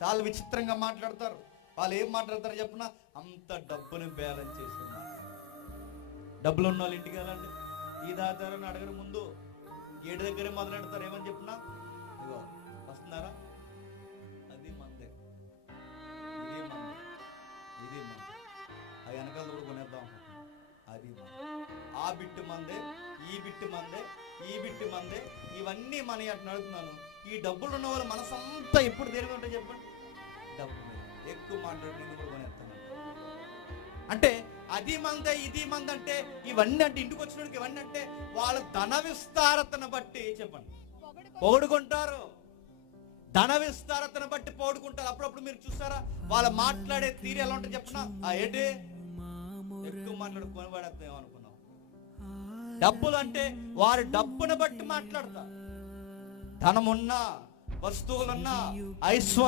చాలా విచిత్రంగా మాట్లాడతారు. వాళ్ళు ఏం మాట్లాడతారు చెప్పిన, అంత డబ్బుని బ్యాలెన్స్ చేస్తున్నారు. డబ్బులు ఉన్న వాళ్ళు ఇంటికి వెళ్ళండి, ఈ దాచారని అడగడం ముందు గేటు దగ్గరే మొదలెడతారు. ఏమని చెప్పినా, ఇగో వస్తున్నారా, అది మందే, ఇది మందే, ఇది మందే, ఆ వెనకాల కూడా కొనేద్దాం, అది ఆ బిట్టు మందే, ఈ బిట్టు మందే, ఈ బిట్టు మందే, ఇవన్నీ మనీ అట్లా అడుగుతున్నాను. ఈ డబ్బులు ఉన్న వాళ్ళు మనసంతా ఎప్పుడు తిరిగి ఉంటాయి చెప్పండి, డబ్బు మీద. ఎక్కువ మాట్లాడి నేను కూడా కొనేస్తాను అంటే అది మందే ఇది మంది అంటే ఇవన్నీ అంటే ఇంటికి వచ్చినోడికి ఇవన్నీ అంటే వాళ్ళ ధన విస్తారతను బట్టి చెప్పండి పొగుడుకుంటారు. ధన విస్తారతను బట్టి పొగుడుకుంటారు. అప్పుడప్పుడు మీరు చూసారా వాళ్ళ మాట్లాడే తీరు ఎలా ఉంటుంది చెప్పనా, ఏంటి ఎక్కువ మాట్లాడు కొనబడేస్తాం ఏమనుకున్నాం. డబ్బులు అంటే వారి డబ్బును బట్టి మాట్లాడతారు. ధనమున్నా, వస్తువులున్నా, ఐశ్వర్యం